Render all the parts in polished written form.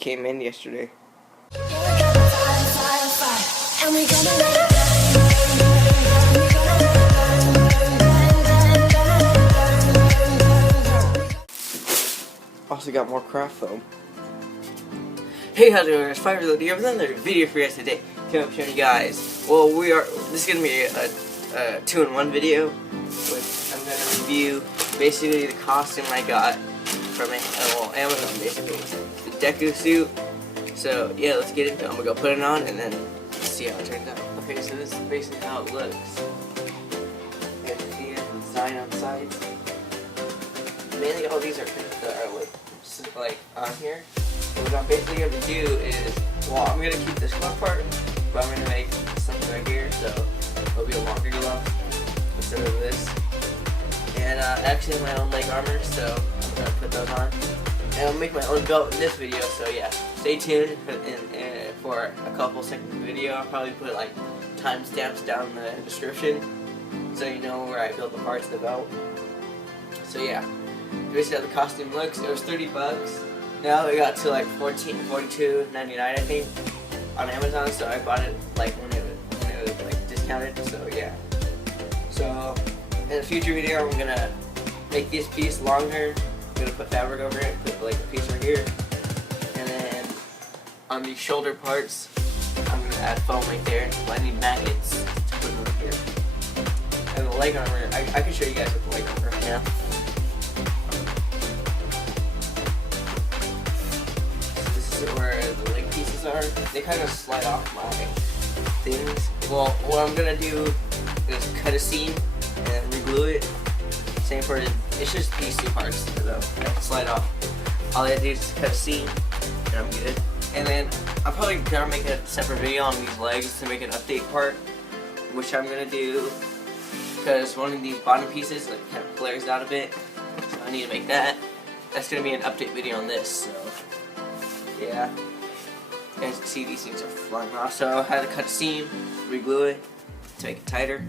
came in yesterday. Also got more craft foam. Hey, how's it going? It's Fire Reload here with another video for you guys today. Today I'm showing you guys. Well, this is gonna be a 2-in-1 video. Which I'm gonna review basically the costume I got from Amazon, basically the Deku suit. So yeah, let's get into it. I'm gonna go put it on and then see how it turns out. Okay, so this is basically how it looks. You can see it, the design on the sides. Mainly all these are like on here. So what I'm basically going to do is, well, I'm going to keep this glove part, but I'm going to make something right here, so it'll be a longer glove instead of this. And actually my own leg armor, so I'm going to put those on. And I'll make my own belt in this video, so yeah, stay tuned for a couple seconds of video. I'll probably put like timestamps down in the description, so you know where I built the parts of the belt. So yeah. Basically how the costume looks. It was 30 bucks. Now it got to like $42.99 I think on Amazon, so I bought it like when it was like discounted, so yeah. So in the future video I'm gonna make this piece longer. I'm gonna put fabric over it, put like a piece right here. And then on the shoulder parts I'm gonna add foam right there. So I need magnets to put over here. And the leg armor, I can show you guys what the leg armor right now. Where the leg pieces are, they kind of slide off my things. Well, what I'm gonna do is cut a seam and re-glue it. Same for it's just these two parts though that slide off. All I have to do is cut a seam and I'm good. And then I'm probably gonna make a separate video on these legs to make an update part, which I'm gonna do because one of these bottom pieces like kind of flares out a bit, so I need to make that. That's gonna be an update video on this. So. Yeah, you guys can see these things are flying off. So I had to cut a seam, re-glue it to make it tighter.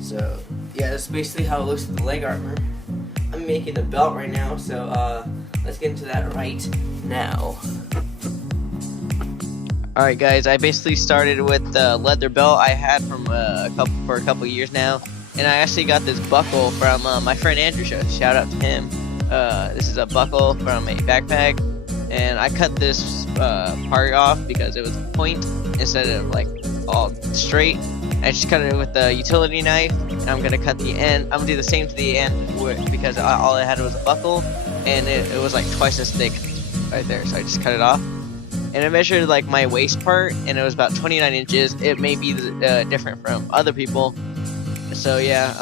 So yeah, that's basically how it looks with the leg armor. I'm making the belt right now, so let's get into that right now. Alright guys, I basically started with the leather belt I had from for a couple years now, and I actually got this buckle from my friend Andrew. Shout out to him. This is a buckle from a backpack. And I cut this part off because it was point instead of like all straight. I just cut it with the utility knife, and I'm gonna cut the end. I'm gonna do the same to the end because all I had was a buckle, and it was like twice as thick right there. So I just cut it off, and I measured like my waist part, and it was about 29 inches. It may be different from other people. So yeah,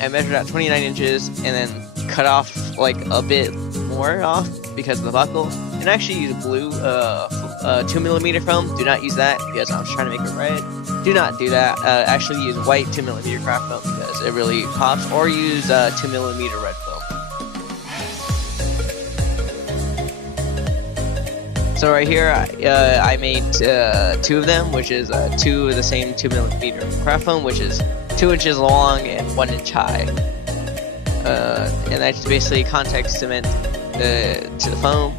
I measured out 29 inches, and then cut off like a bit more off because of the buckle. And I actually use blue 2mm foam. Do not use that because I was trying to make it red. Do not do that. Actually use white 2mm craft foam because it really pops, or use 2mm red foam. So right here I made 2 of them, which is 2 of the same 2mm craft foam, which is 2 inches long and 1 inch high. And I just basically contact cement to the foam.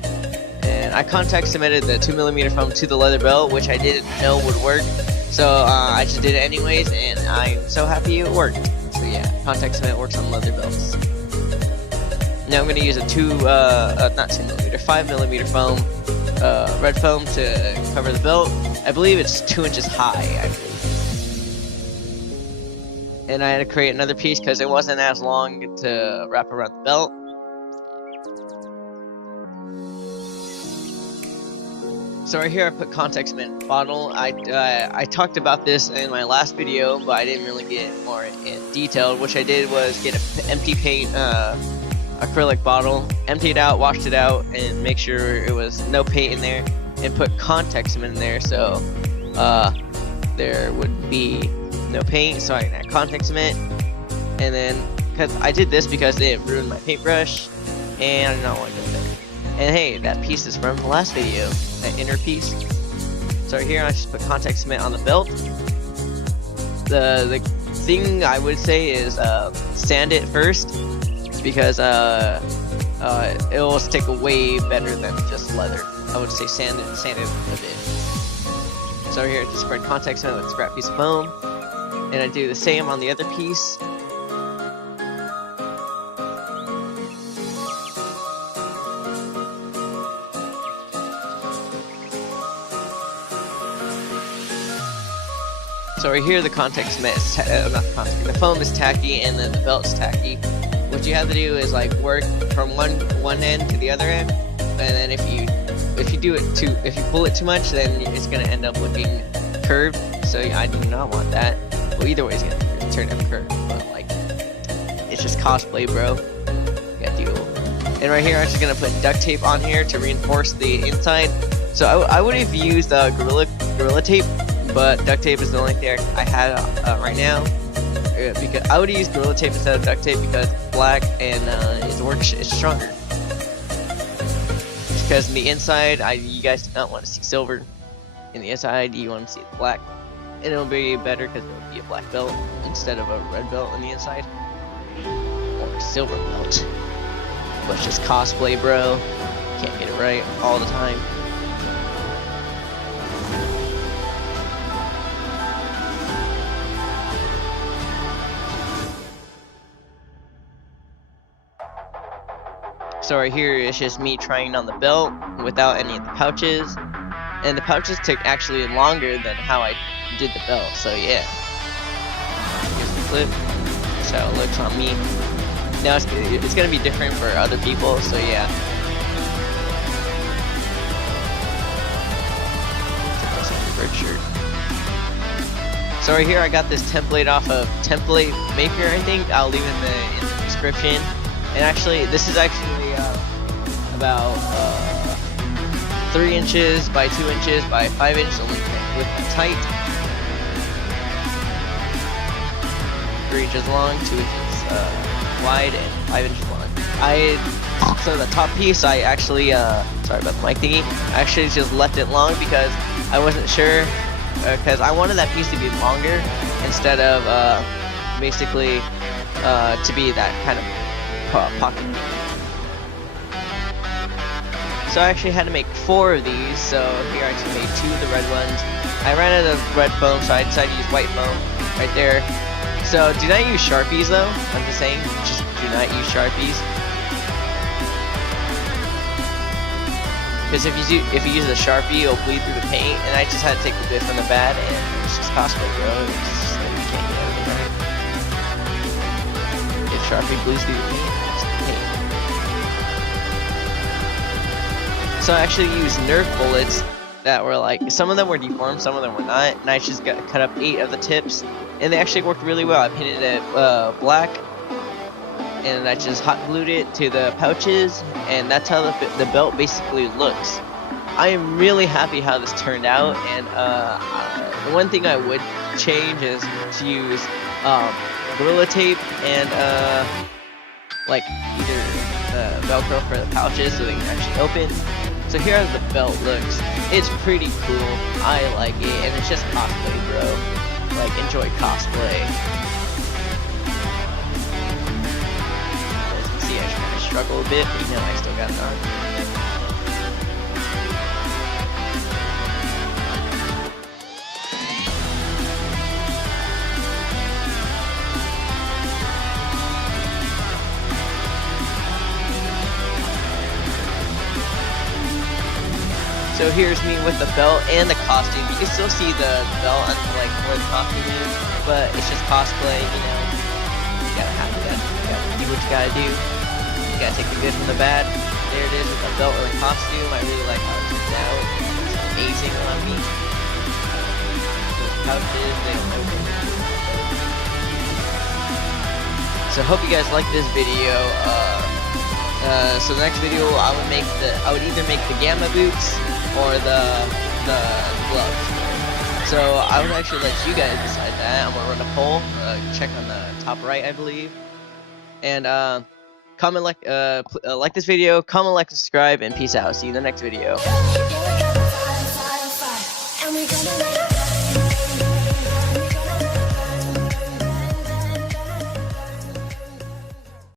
And I contact cemented the 2mm foam to the leather belt, which I didn't know would work. So I just did it anyways, and I'm so happy it worked. So yeah, contact cement works on leather belts. Now I'm going to use a 5mm foam, red foam to cover the belt. I believe it's 2 inches high, I believe. And I had to create another piece because it wasn't as long to wrap around the belt. So right here I put contact cement bottle. I talked about this in my last video, but I didn't really get more in detail. What I did was get an empty paint acrylic bottle, empty it out, washed it out, and make sure it was no paint in there, and put contact cement in there so there would be no paint. So I add contact cement, and then because I did this because it ruined my paintbrush, and I did not want to go there. And hey, that piece is from the last video, that inner piece. So right here I just put contact cement on the belt. The thing I would say is sand it first, because it will stick way better than just leather. I would say sand it a bit. So here, just spread context on a scrap piece of foam, and I do the same on the other piece. So right here, the context the foam is tacky, and then the belt's tacky. What you have to do is like work from one end to the other end, and then if you pull it too much, then it's gonna end up looking curved. So I do not want that. Well, either way, it's gonna turn out curved. But like, it's just cosplay, bro. You gotta deal. And right here, I'm just gonna put duct tape on here to reinforce the inside. So I would have used Gorilla Tape, but duct tape is the only thing I had right now. Because I would use Gorilla Tape instead of duct tape because it's black and it works. It's stronger. Because in the inside, you guys do not want to see silver. In the inside, you want to see the black, and it'll be better because it'll be a black belt instead of a red belt on the inside or a silver belt. But it's just cosplay, bro. Can't get it right all the time. So right here, it's just me trying on the belt without any of the pouches. And the pouches took actually longer than how I did the belt, so yeah. Here's the clip. That's how it looks on me. Now it's gonna be different for other people, so yeah. Red shirt. So right here, I got this template off of Template Maker, I think. I'll leave it in the description. And actually, this is actually about 3 inches by 2 inches by 5 inches only with the tight. 3 inches long, 2 inches wide, and 5 inches long. So the top piece, I actually, sorry about the mic thingy, I actually just left it long because I wasn't sure, because I wanted that piece to be longer instead of basically to be that kind of pocket. So I actually had to make 4 of these, so here I just made 2 of the red ones. I ran out of red foam, so I decided to use white foam right there. So do not use Sharpies though, I'm just saying, just do not use Sharpies. Because if you use a Sharpie, it'll bleed through the paint, and I just had to take the good from the bad, and it's just cosplay, bro. It's just like you can't get everything right. If Sharpie bleeds through the paint, it's the paint. So I actually used Nerf bullets that were like, some of them were deformed, some of them were not, and I just cut up 8 of the tips, and they actually worked really well. I painted it black, and I just hot glued it to the pouches, and that's how the belt basically looks. I am really happy how this turned out, and the one thing I would change is to use Gorilla Tape and like either Velcro for the pouches so they can actually open. So here as the belt looks, it's pretty cool. I like it, and it's just cosplay, bro. Like, enjoy cosplay. As you can see, I kind of struggle a bit, but you know I still got it on. So here's me with the belt and the costume. You can still see the belt on like where the costume is, but it's just cosplay, you know. You gotta do what you gotta do. You gotta take the good from the bad. There it is with the belt or the costume. I really like how it turns out. It's amazing on me. Those pouches, they don't open. So hope you guys like this video. So the next video I would either make the Gamma boots or the gloves. So I would actually let you guys decide that. I'm gonna run a poll. Check on the top right, I believe. And comment, like this video, comment, like, subscribe, and peace out. See you in the next video.